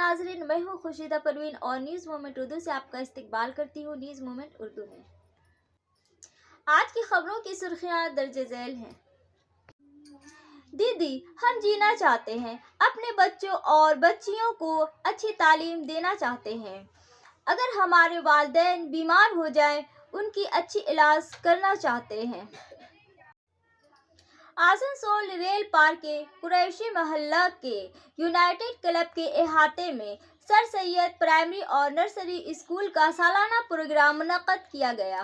नाज़रीन, मैं हूँ खुर्शीदा परवीन और न्यूज़ मोमेंट उर्दू से आपका इस्तकबाल करती हूँ। न्यूज़ मोमेंट उर्दू में आज की खबरों की सुर्खियाँ दर्ज झैल हैं। दीदी, हम जीना चाहते हैं, अपने बच्चों और बच्चियों को अच्छी तालीम देना चाहते हैं। अगर हमारे वालिदैन बीमार हो जाएं, उनकी अच्छी इलाज करना चाहते हैं। आसनसोल रेल पार्क के कुरैशी मोहल्ला के यूनाइटेड क्लब के अहाते में सर सैयद प्राइमरी और नर्सरी स्कूल का सालाना प्रोग्राम मुनक्कद किया गया।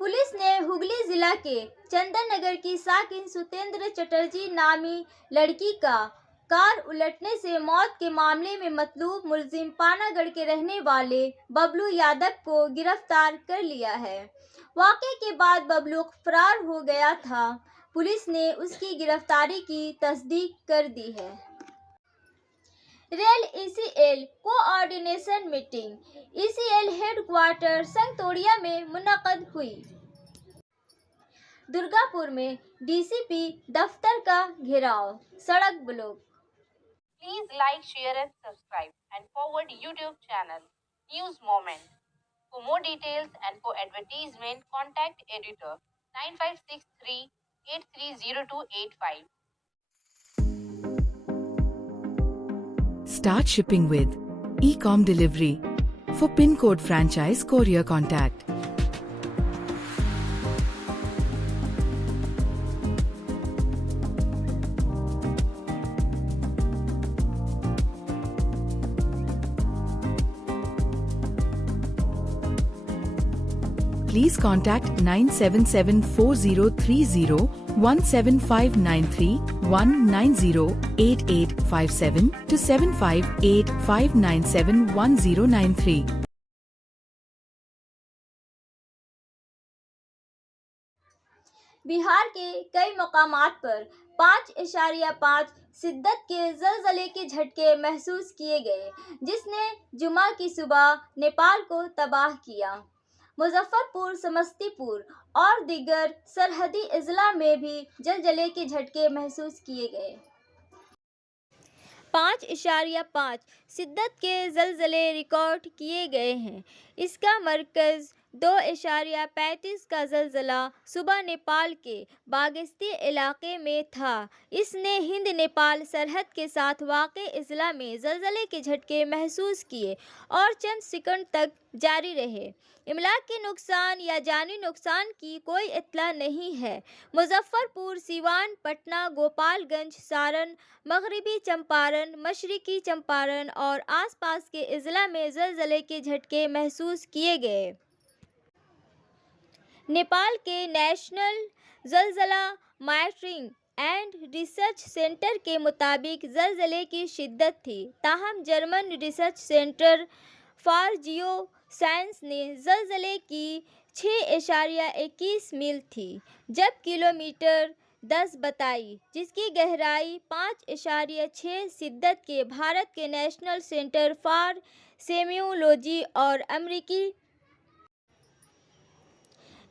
पुलिस ने हुगली जिला के चंदन नगर की साकिन सुतेंद्र चटर्जी नामी लड़की का कार उलटने से मौत के मामले में मतलूब मुलजिम पानागढ़ के रहने वाले बबलू यादव को गिरफ्तार कर लिया है। वाक़े के बाद बबलू फरार हो गया था। पुलिस ने उसकी गिरफ्तारी की तस्दीक कर दी है। Rail ECL coordination meeting ECL headquarter Sanctoria में मुनक्कद हुई। दुर्गापुर में डीसीपी दफ्तर का घेराव, सड़क block. Please like, share and subscribe and forward YouTube channel News Moment. For more details and for advertisement, contact editor 9563 830285. Start shipping with e-com delivery. For pin code franchise courier contact please contact 9774030 17593 to 7585971093. Bihar के कई मकामात पर 5.5 शिद्दत के ज़लज़ले के झटके महसूस किए गए, जिसने जुमा की सुबह नेपाल को तबाह किया। मुजफ्फरपुर, समस्तीपुर और दीगर सरहदी अजला में भी ज़लज़ले के झटके महसूस किए गए। 5.5 शिद्दत के ज़लज़ले रिकॉर्ड किए गए हैं। इसका मरकज़ 2.35 का ज़लज़ला सुबह नेपाल के बागेस्ती इलाके में था। इसने हिंद नेपाल सरहद के साथ वाक़े अजला में ज़लज़ले के झटके महसूस किए और चंद सेकंड तक जारी रहे। इमलाक के नुकसान या जानी नुकसान की कोई इत्तला नहीं है। मुजफ्फरपुर, सीवान, पटना, गोपालगंज, सारण, मगरबी चंपारण, मशरकी चंपारण और आसपास के अजला में ज़लज़ले के झटके महसूस किए गए। नेपाल के नेशनल ज़लज़ला मॉनिटरिंग एंड रिसर्च सेंटर के मुताबिक ज़लज़ले की शिद्दत थी। ताहम German research centre for geo science ने ज़लज़ले की 6.21 मील थी, जब किलोमीटर 10 बताई, जिसकी गहराई 5.6 शिद्दत के भारत के नेशनल सेंटर फॉर सेमियोलॉजी और अमेरिकी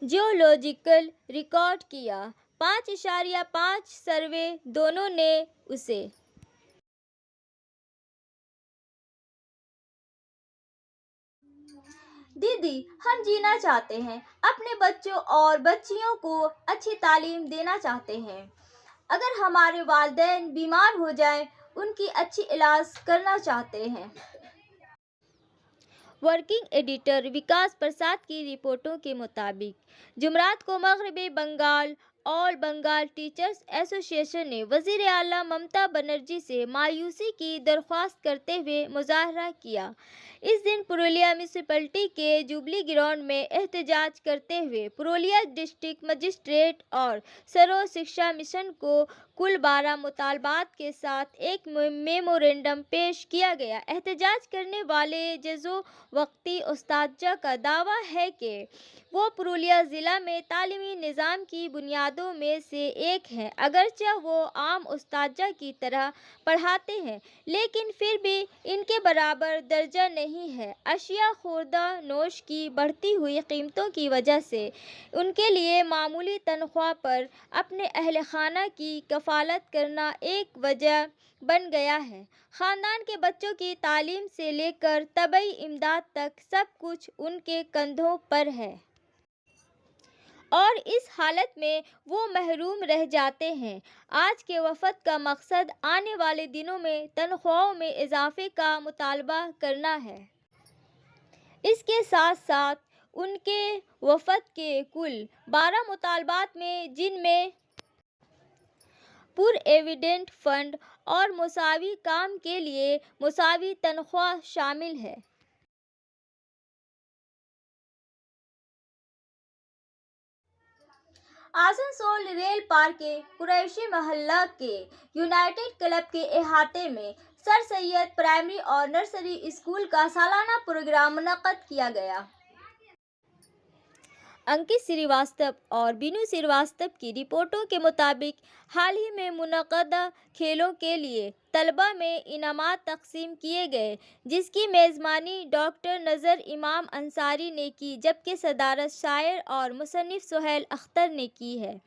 जियोलॉजिकल रिकॉर्ड किया। 5.5 सर्वे दोनों ने उसे दीदी, हम जीना चाहते हैं, अपने बच्चों और बच्चियों को अच्छी तालीम देना चाहते हैं। अगर हमारे वालिदैन बीमार हो जाएं, उनकी अच्छी इलाज करना चाहते हैं। वर्किंग एडिटर विकास प्रसाद की रिपोर्टों के मुताबिक जुमरात को मगरबी Bengal all Bengal teachers association ने वज़ीर आला ममता बनर्जी से मायूसी की दरख्वास्त करते हुए मुजाहरा किया। इस दिन पुरुलिया म्यूनिसिपैलिटी के जुबली ग्राउंड में एहतजाज करते हुए पुरुलिया डिस्ट्रिक्ट मजिस्ट्रेट और सर्व शिक्षा मिशन को कुल 12 मुतालबात के साथ एक मेमोरेंडम पेश किया गया। एहतजाज करने वाले जज़ो वक्ती उस्तादजा का दावा है कि वो पुरुलिया ज़िला में तालीमी निज़ाम की बुनियादों में से एक हैं। अगरचे वो आम उस्तादजा की तरह पढ़ाते हैं, लेकिन फिर भी इनके बराबर दर्जा नहीं نہیں ہے۔ اشیاء خوردہ نوش کی بڑھتی ہوئی قیمتوں کی وجہ سے ان کے لیے معمولی تنخواہ پر اپنے اہل خانہ کی کفالت کرنا ایک وجہ بن گیا ہے۔ خاندان کے بچوں کی تعلیم سے لے کر طبی امداد تک سب کچھ ان کے کندھوں پر ہے، اور اس حالت میں وہ محروم رہ جاتے ہیں۔ آج کے وفد کا مقصد آنے والے دنوں میں تنخواہوں میں اضافے کا مطالبہ کرنا ہے۔ اس کے ساتھ ساتھ ان کے وفد کے کل 12 مطالبات میں، جن میں پر ایویڈنٹ فنڈ اور مساوی کام کے لیے مساوی تنخواہ شامل ہے۔ آسنسول ریل پارک کے قریشی محلہ کے یونائیٹڈ کلب کے احاطے میں سر سید پرائمری اور نرسری اسکول کا سالانہ پروگرام منعقد کیا گیا۔ انکت سریواستو اور بینو سریواستو کی رپورٹوں کے مطابق حال ہی میں منعقدہ کھیلوں کے لیے طلباء میں انعامات تقسیم کیے گئے، جس کی میزبانی ڈاکٹر نذر امام انصاری نے کی، جبکہ صدارت شاعر اور مصنف سہیل اختر نے کی ہے۔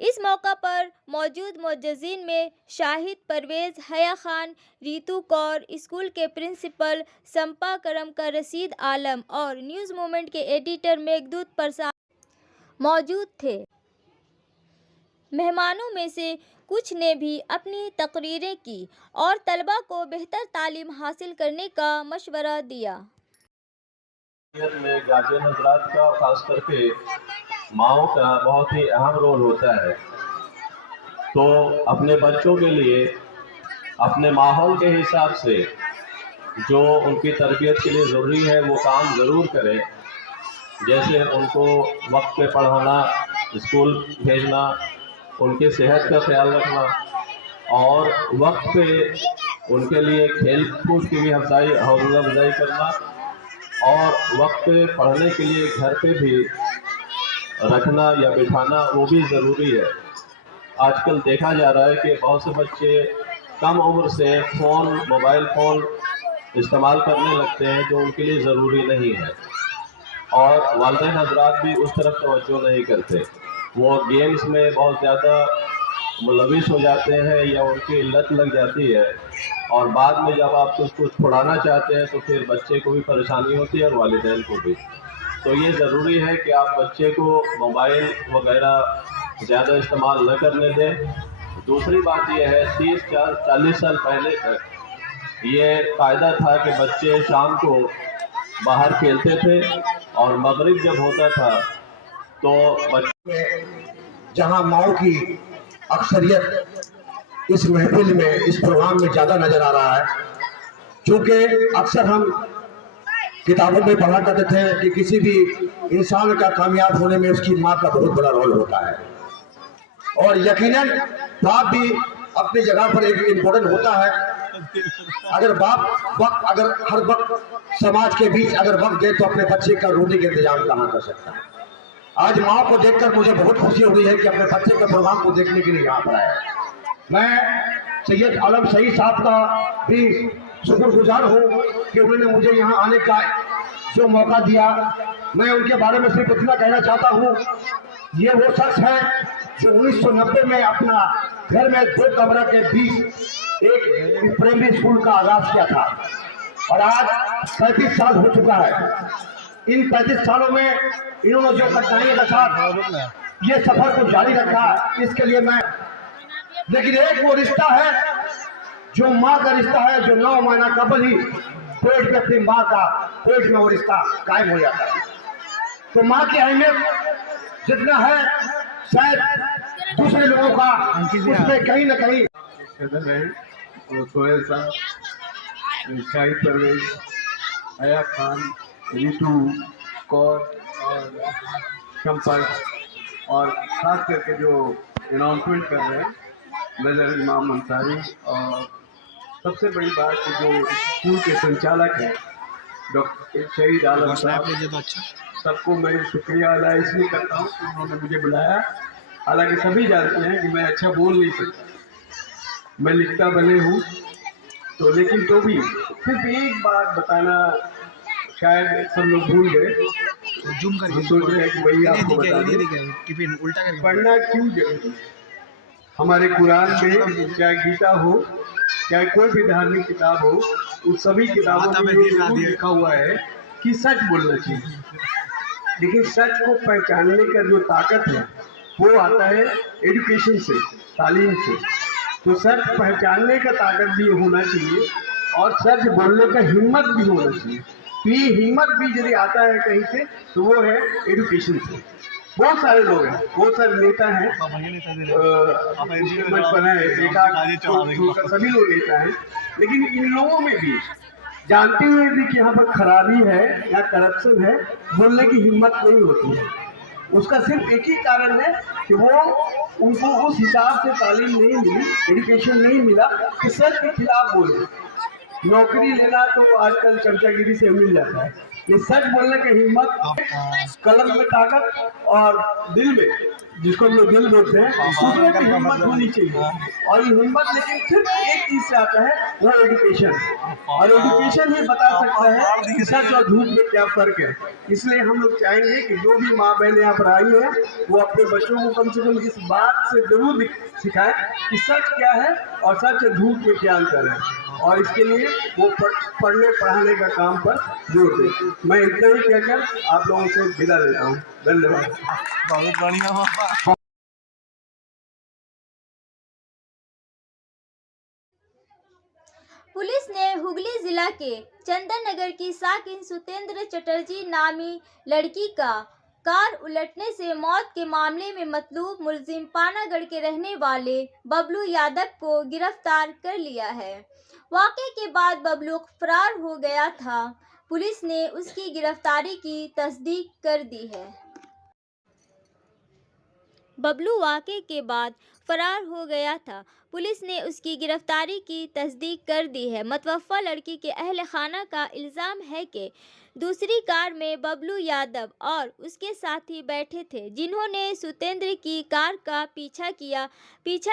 اس موقع پر موجود معززین میں شاہد پرویز، حیا خان، ریتو کور، اسکول کے پرنسپل سمپا کرمکر رشید عالم اور نیوز مومنٹ کے ایڈیٹر میگھدوت پرساد موجود تھے۔ مہمانوں میں سے کچھ نے بھی اپنی تقریریں کی اور طلباء کو بہتر تعلیم حاصل کرنے کا مشورہ دیا۔ میں گارجین حضرات کا، خاص کر کے ماؤں کا بہت ہی اہم رول ہوتا ہے، تو اپنے بچوں کے لیے اپنے ماحول کے حساب سے جو ان کی تربیت کے لیے ضروری ہے وہ کام ضرور کریں، جیسے ان کو وقت پہ پڑھانا، اسکول بھیجنا، ان کے صحت کا خیال رکھنا، اور وقت پہ ان کے لیے کھیل کود کی بھی حوصلہ افزائی کرنا، اور وقت پہ پڑھنے کے لیے گھر پہ بھی رکھنا یا بٹھانا وہ بھی ضروری ہے۔ آج کل دیکھا جا رہا ہے کہ بہت سے بچے کم عمر سے موبائل فون استعمال کرنے لگتے ہیں جو ان کے لیے ضروری نہیں ہے، اور والدین حضرات بھی اس طرف توجہ نہیں کرتے، وہ گیمز میں بہت زیادہ ملوث ہو جاتے ہیں یا ان کی لت لگ جاتی ہے، اور بعد میں جب آپ اس کو چھڑانا چاہتے ہیں تو پھر بچے کو بھی پریشانی ہوتی ہے اور والدین کو بھی۔ تو یہ ضروری ہے کہ آپ بچے کو موبائل وغیرہ زیادہ استعمال نہ کرنے دیں۔ دوسری بات یہ ہے، 30-40 سال پہلے تک یہ قاعدہ تھا کہ بچے شام کو باہر کھیلتے تھے، اور مغرب جب ہوتا تھا تو بچے جہاں ماؤں کی اکثریت اس محفل میں، اس پروگرام میں زیادہ نظر آ رہا ہے، چونکہ اکثر ہم کتابوں میں پڑھا کرتے تھے کہ کسی بھی انسان کا کامیاب ہونے میں اس کی ماں کا بہت بڑا رول ہوتا ہے، اور یقیناً باپ بھی اپنی جگہ پر ایک امپورٹنٹ ہوتا ہے۔ اگر باپ اگر ہر وقت سماج کے بیچ اگر وقت دے تو اپنے بچے کا روٹی کا انتظام کہاں کر سکتا ہے۔ آج ماں کو دیکھ کر مجھے بہت خوشی ہو گئی ہے کہ اپنے بچے کے پروگرام کو دیکھنے کے لیے یہاں پر آئے۔ میں سید عالم سعید صاحب کا بھی شکر گزار ہوں کہ انہوں نے مجھے یہاں آنے کا جو موقع دیا۔ میں ان کے بارے میں صرف اتنا کہنا چاہتا ہوں، یہ وہ شخص ہے جو 1990 میں اپنا گھر میں 2 کمرہ کے بیچ ایک پرائمری اسکول کا آغاز کیا تھا، اور آج 35 سال ہو چکا ہے۔ ان 35 سالوں میں انہوں نے جو کٹھنائیوں کے ساتھ یہ سفر کو جاری رکھا، اس کے لیے میں، لیکن ایک وہ رشتہ ہے جو ماں کا رشتہ ہے، جو 9 مہینہ قبل ہی پیٹ میں اپنی ماں کا پیٹ میں وہ رشتہ قائم ہو جاتا ہے۔ تو ماں کی اہمیت جتنا ہے شاید دوسرے لوگوں کا اس میں کہیں نہ کہیں صدر ہے، اور سہیل صاحب، شاہد پرویز، حیا خان، ریتو کور اور شمپر، اور خاص کر کے جو اناؤنسمنٹ کر رہے ہیں نذر امام انصاری، اور سب سے بڑی بات کہ جو اسکول کے سنچالک ہیں ڈاکٹر شہید عالم صاحب، سب کو میں شکریہ ادا اس لیے کرتا ہوں کہ انہوں نے مجھے بلایا۔ حالانکہ سبھی جانتے ہیں کہ میں اچھا بول نہیں سکتا، میں لکھتا بھلے ہوں، تو لیکن تو بھی صرف ایک بات بتانا शायद सब लोग भूल गए। जूम करके हम सोच रहे हैं कि वही आपको बता दें। टिफिन उल्टा करके पढ़ना क्यों जरूरी है? हमारे कुरान में चाहे गीता हो, चाहे कोई भी धार्मिक किताब हो, उन सभी किताबों में ये जरूर लिखा हुआ है कि सच बोलना चाहिए। लेकिन सच को पहचानने का जो ताकत है वो आता है एजुकेशन से, तालीम से। तो सच पहचानने का ताकत भी होना चाहिए और सच बोलने का हिम्मत भी होना चाहिए। तो ये हिम्मत भी यदि आता है कहीं से तो वो है एजुकेशन से। बहुत सारे लोग हैं, बहुत सारे नेता हैं, सभी लोग नेता हैं, लेकिन इन लोगों में भी जानते हुए भी कि यहाँ पर खराबी है या करप्शन है, बोलने की हिम्मत नहीं होती है। उसका सिर्फ एक ही कारण है कि वो उनको उस हिसाब से तालीम नहीं मिली, एजुकेशन नहीं मिला कि सच के खिलाफ बोले। नौकरी लेना तो आजकल चमचागिरी से मिल जाता है, ये सच बोलने की हिम्मत, कलम में ताकत और दिल में, जिसको हम लोग दिल बोलते हैं, उसमें भी हिम्मत होनी चाहिए। और ये हिम्मत लेकिन सिर्फ एक चीज से आता है, वो एजुकेशन। और एजुकेशन ही बता सकता है कि सच और झूठ में क्या फर्क है। इसलिए हम लोग चाहेंगे कि जो भी माँ बहन यहाँ पर आई है वो अपने बच्चों को कम से कम इस बात से जरूर सिखाएं कि सच क्या है और सच और झूठ में क्या अंतर है, और इसके लिए वो पढ़ने पढ़ाने का काम पर जोर दें। मैं इतना ही कहकर आप लोगों से विदा लेता हूँ। धन्यवाद। बहुत बढ़िया। पुलिस ने हुगली जिला के चंदन नगर की साकिन सुतेंद्र चटर्जी नामी लड़की का कार उलटने से मौत के मामले में मतलूब मुलजिम पानागढ़ के रहने वाले बबलू यादव को गिरफ्तार कर लिया है। वाक़े के बाद बबलू फरार हो गया था। पुलिस ने उसकी गिरफ्तारी की तस्दीक कर दी है। बबलू वाक़े के बाद फरार हो गया था। पुलिस ने उसकी गिरफ्तारी की तस्दीक कर दी है। मतवफ़ा लड़की के अहल खाना का इल्ज़ाम है कि दूसरी कार में बबलू यादव और उसके साथी बैठे थे, जिन्होंने सुतेंद्र की कार का पीछा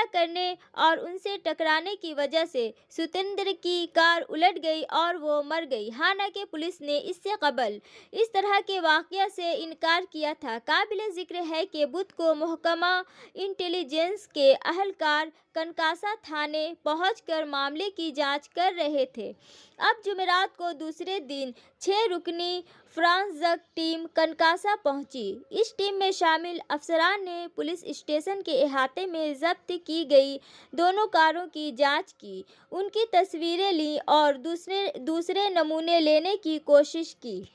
करने और उनसे टकराने की वजह से सुतेंद्र की कार उलट गई और वो मर गई। हालांकि पुलिस ने इससे कबल इस तरह के वाक़या से इनकार किया था। काबिल ज़िक्र है कि बुध को महकमा इंटेलिजेंस के अहलकार कनकासा थाने पहुंचकर मामले की जांच कर रहे थे। अब जुमेरात को दूसरे दिन 6 रुकनी फ्रांसजक टीम कनकासा पहुंची। इस टीम में शामिल अफसरान ने पुलिस स्टेशन के अहाते में जब्त की गई दोनों कारों की जांच की, उनकी तस्वीरें लीं और दूसरे नमूने लेने की कोशिश की।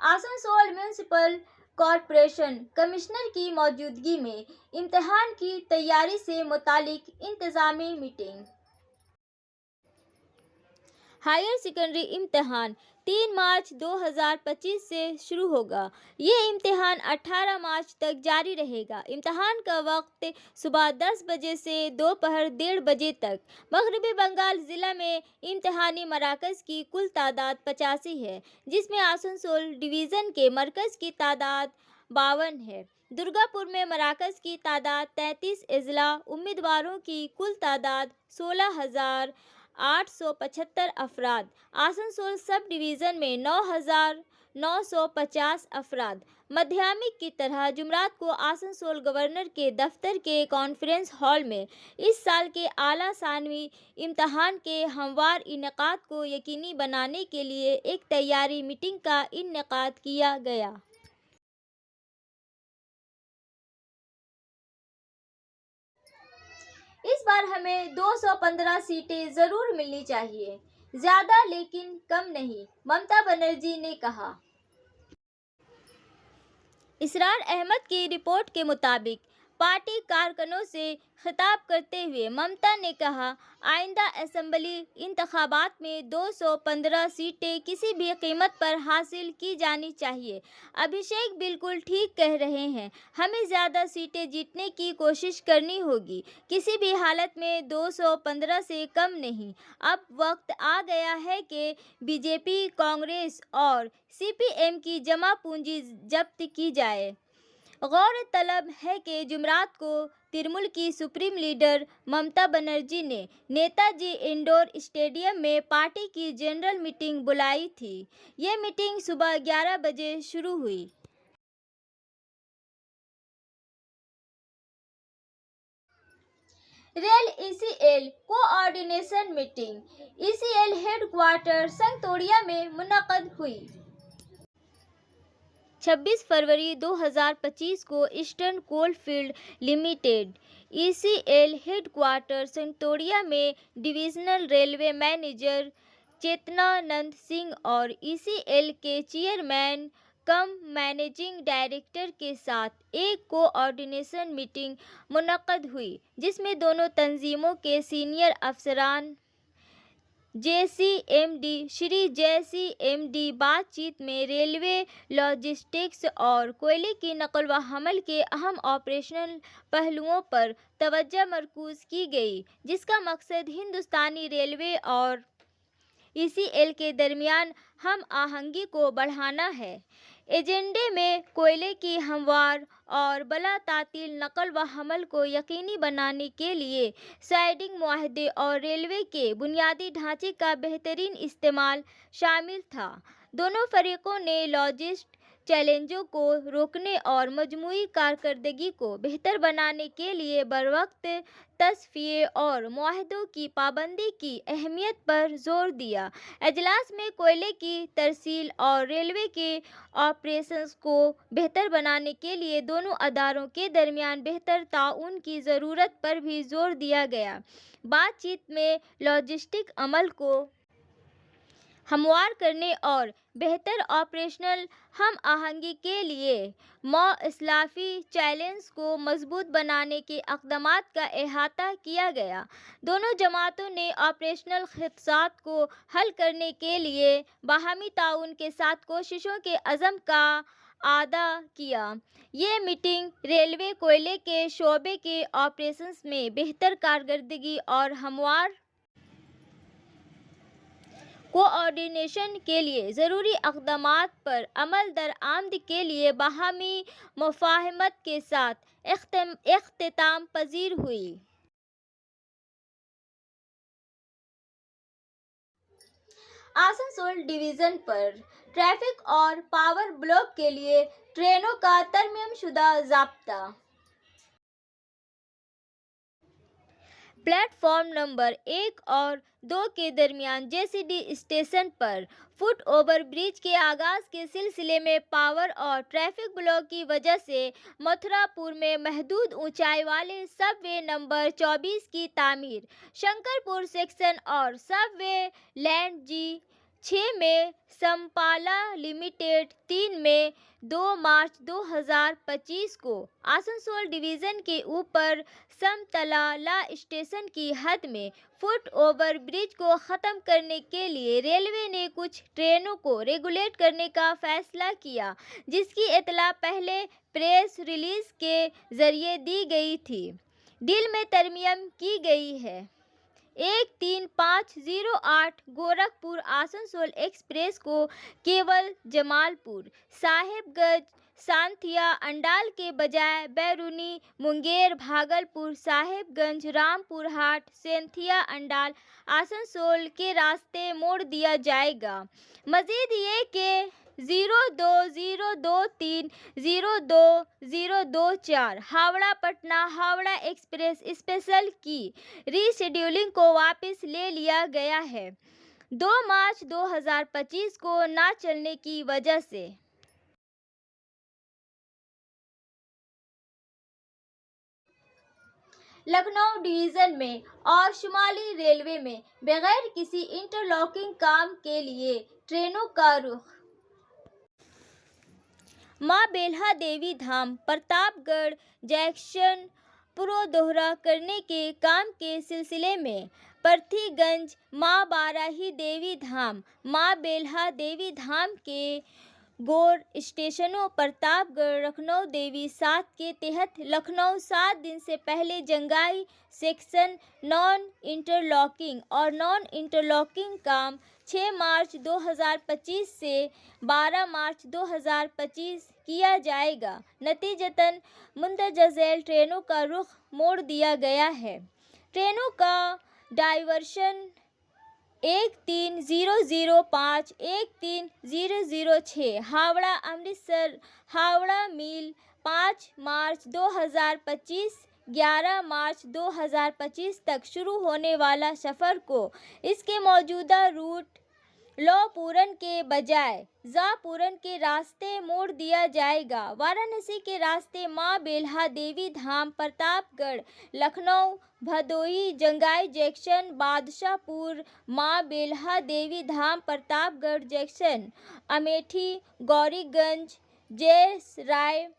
आसनसोल म्यूनिसिपल कॉरपोरेशन कमिश्नर की मौजूदगी में इम्तिहान की तैयारी से मुतालिक इंतज़ामी मीटिंग। हायर सेकेंडरी इम्तिहान 3 मार्च 2025 से शुरू होगा। ये इम्तिहान 18 मार्च तक जारी रहेगा। इम्तिहान का वक्त सुबह 10 बजे से दोपहर 1:30 बजे तक। मगरबी बंगाल ज़िला में इम्तिहानी मराकज़ की कुल तादाद 85 है, जिसमें आसनसोल डिवीज़न के मरकज़ की तादाद 52 है। दुर्गापुर में मराकज़ की तादाद 33, अजला उम्मीदवारों की कुल तादाद 16,875 अफराद। आसनसोल सब डिवीज़न में 9,950 अफराद। माध्यमिक की तरह जुमरात को आसनसोल गवर्नर के दफ्तर के कॉन्फ्रेंस हॉल में इस साल के आला सानवी इम्तिहान के हमवार इनेकाद को यकीनी बनाने के लिए एक तैयारी मीटिंग का इनेकाद किया गया। इस बार हमें 215 सीटें ज़रूर मिलनी चाहिए, ज़्यादा लेकिन कम नहीं, ममता बनर्जी ने कहा। इसरार अहमद की रिपोर्ट के मुताबिक पार्टी कारकुनों से खिताब करते हुए ममता ने कहा, आइंदा असेंबली इंतखाबात में 215 सीटें किसी भी कीमत पर हासिल की जानी चाहिए। अभिषेक बिल्कुल ठीक कह रहे हैं, हमें ज़्यादा सीटें जीतने की कोशिश करनी होगी, किसी भी हालत में 215 से कम नहीं। अब वक्त आ गया है कि बीजेपी, कांग्रेस और सीपीएम की जमा पूंजी जब्त की जाए। غور طلب ہے کہ جمعرات کو ترنمول کی سپریم لیڈر ممتا بنرجی نے نیتا جی انڈور اسٹیڈیم میں پارٹی کی جنرل میٹنگ بلائی تھی۔ یہ میٹنگ صبح 11 بجے شروع ہوئی۔ ریل ای سی ایل کوآرڈینیشن میٹنگ ای سی ایل ہیڈ کوارٹر سنگتوڑیا میں منعقد ہوئی۔ 26 فروری 2025 کو ایسٹرن کول فیلڈ لمیٹڈ ای سی ایل ہیڈ کوارٹر سنگتوڑیا میں ڈویژنل ریلوے مینیجر چیتنانند سنگھ اور ای سی ایل کے چیئرمین کم مینیجنگ ڈائریکٹر کے ساتھ ایک کوآرڈینیشن میٹنگ منعقد ہوئی، جس میں دونوں تنظیموں کے سینئر افسران جے سی ایم ڈی شری جے سی ایم ڈی بات چیت میں ریلوے لاجسٹکس اور کوئلے کی نقل و حمل کے اہم آپریشنل پہلوؤں پر توجہ مرکوز کی گئی، جس کا مقصد ہندوستانی ریلوے اور ای سی ایل کے درمیان ہم آہنگی کو بڑھانا ہے۔ ایجنڈے میں کوئلے کی ہموار اور بلا تعطیل نقل و حمل کو یقینی بنانے کے لیے سائیڈنگ معاہدے اور ریلوے کے بنیادی ڈھانچے کا بہترین استعمال شامل تھا۔ دونوں فریقوں نے لاجسٹک چیلنجوں کو روکنے اور مجموعی کارکردگی کو بہتر بنانے کے لیے بروقت تصفیے اور معاہدوں کی پابندی کی اہمیت پر زور دیا۔ اجلاس میں کوئلے کی ترسیل اور ریلوے کے آپریشنز کو بہتر بنانے کے لیے دونوں اداروں کے درمیان بہتر تعاون کی ضرورت پر بھی زور دیا گیا۔ بات چیت میں لاجسٹک عمل کو ہموار کرنے اور بہتر آپریشنل ہم آہنگی کے لیے مواصلاتی چینلز کو مضبوط بنانے کے اقدامات کا احاطہ کیا گیا۔ دونوں جماعتوں نے آپریشنل خدشات کو حل کرنے کے لیے باہمی تعاون کے ساتھ کوششوں کے عزم کا اعادہ کیا۔ یہ میٹنگ ریلوے کوئلے کے شعبے کے آپریشنز میں بہتر کارکردگی اور ہموار کوآرڈینیشن کے لیے ضروری اقدامات پر عمل درآمد کے لیے باہمی مفاہمت کے ساتھ اختتام پذیر ہوئی۔ آسنسول ڈویژن پر ٹریفک اور پاور بلاک کے لیے ٹرینوں کا ترمیم شدہ ضابطہ۔ پلیٹ فارم نمبر 1 اور 2 کے درمیان جے سی ڈی اسٹیشن پر فٹ اوور برج کے آغاز کے سلسلے میں پاور اور ٹریفک بلاک کی وجہ سے متھرا پور میں محدود اونچائی والے سب وے نمبر 24 کی تعمیر، شنکر پور سیکشن اور سب وے لائن جی 6 میں سمپالا لمیٹڈ 3 میں 2 مارچ 2025 کو آسنسول ڈویژن کے اوپر سمتلالہ اسٹیشن کی حد میں فٹ اوور برج کو ختم کرنے کے لیے ریلوے نے کچھ ٹرینوں کو ریگولیٹ کرنے کا فیصلہ کیا، جس کی اطلاع پہلے پریس ریلیز کے ذریعے دی گئی تھی۔ ڈیل میں ترمیم کی گئی ہے۔ 13508 گورکھپور آسنسول ایکسپریس کو کیول جمال پور، صاحب گنج، سانتھیا انڈال کے بجائے بیرونی منگیر، بھاگلپور، صاحب گنج، رامپور ہاٹ، سینتھیا انڈال، آسنسول کے راستے موڑ دیا جائے گا۔ مزید یہ کہ 02-023 02-024 ہاوڑہ پٹنہ ہاوڑہ ایکسپریس اسپیشل کی ری شیڈولنگ کو واپس لے لیا گیا ہے، 2 مارچ 2025 کو نہ چلنے کی وجہ سے۔ لکھنؤ ڈویژن میں اور شمالی ریلوے میں بغیر کسی انٹرلاکنگ کام کے لیے ٹرینوں کا رخ۔ ماں بیلہا دیوی دھام پرتاپ گڑھ جنکشن پرودوہرا کرنے کے کام کے سلسلے میں پرتھی گنج ماں بارہی دیوی دھام، ماں بیلہا دیوی دھام کے گور اسٹیشنوں پرتاپ گڑھ، لکھنؤ دیوی 7 کے تحت لکھنؤ 7 دن سے پہلے جنگائی سیکشن نان انٹرلاکنگ اور نان انٹرلاکنگ کام 6 मार्च 2025 से 12 मार्च 2025 किया जाएगा। नतीजतन मुंदरजा झैल ट्रेनों का रुख मोड़ दिया गया है। ट्रेनों का डायवर्शन 13005, 13006 हावड़ा अमृतसर हावड़ा मील 5 मार्च 2025 11 मार्च 2025 तक शुरू होने वाला सफ़र को इसके मौजूदा रूट लौपूरन के बजाय जापूरन के रास्ते मोड़ दिया जाएगा। वाराणसी के रास्ते माँ बेल्हा देवी धाम, प्रतापगढ़, लखनऊ, भदोही, जंगाई जंक्शन, बादशाहपुर, माँ बेल्हा देवी धाम, प्रतापगढ़ जंक्शन, अमेठी, गौरीगंज, जयसराय,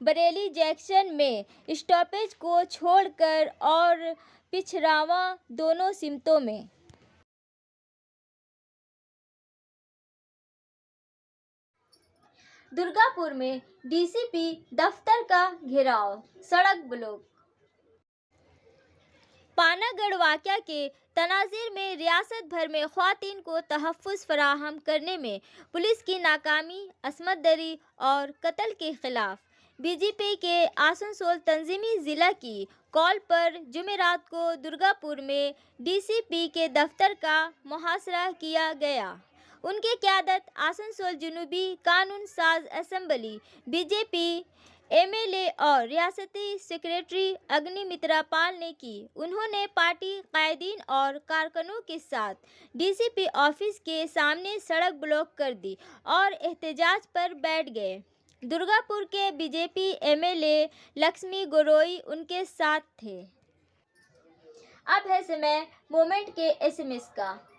बरेली जंक्शन में स्टॉपेज को छोड़कर और पिछरावा दोनों सिमतों में। दुर्गापुर में डीसीपी दफ्तर का घेराव, सड़क ब्लॉक। पानागढ़ वाक़या के तनाज़िर में रियासत भर में ख़वातीन को तहफ़्फ़ुज़ फ़राहम करने में पुलिस की नाकामी, असमत दरी और कत्ल के ख़िलाफ़ बीजेपी के आसनसोल तंजीमी ज़िला की कॉल पर जुमेरात को दुर्गापुर में डीसीपी के दफ्तर का मुहासरा किया गया। उनकी क़यादत आसनसोल जनूबी कानून साज असेंबली बीजेपी एमएलए और रियासती सेक्रेटरी अग्निमित्रा पाल ने की। उन्होंने पार्टी कायदीन और कारकुनों के साथ डीसीपी ऑफिस के सामने सड़क ब्लॉक कर दी और एहतजाज पर बैठ गए। दुर्गापुर के बीजेपी एमएलए लक्ष्मी गोरोई उनके साथ थे। अब है समय मोमेंट के एसएमएस का।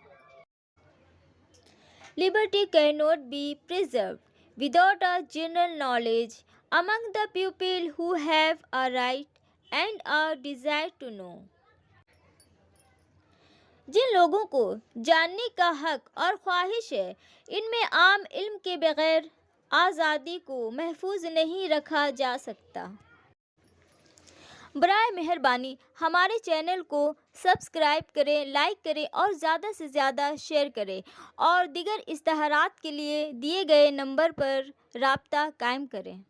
Liberty cannot be preserved without a general knowledge among the people who have a right and a desire to know. जिन लोगों को जानने का हक और ख्वाहिश है, इनमें आम इल्म के बगैर आज़ादी को महफूज नहीं रखा जा सकता। बराए मेहरबानी हमारे चैनल को सब्सक्राइब करें, लाइक करें और ज़्यादा से ज़्यादा शेयर करें और दीगर इश्तहारात के लिए दिए गए नंबर पर राब्ता कायम करें।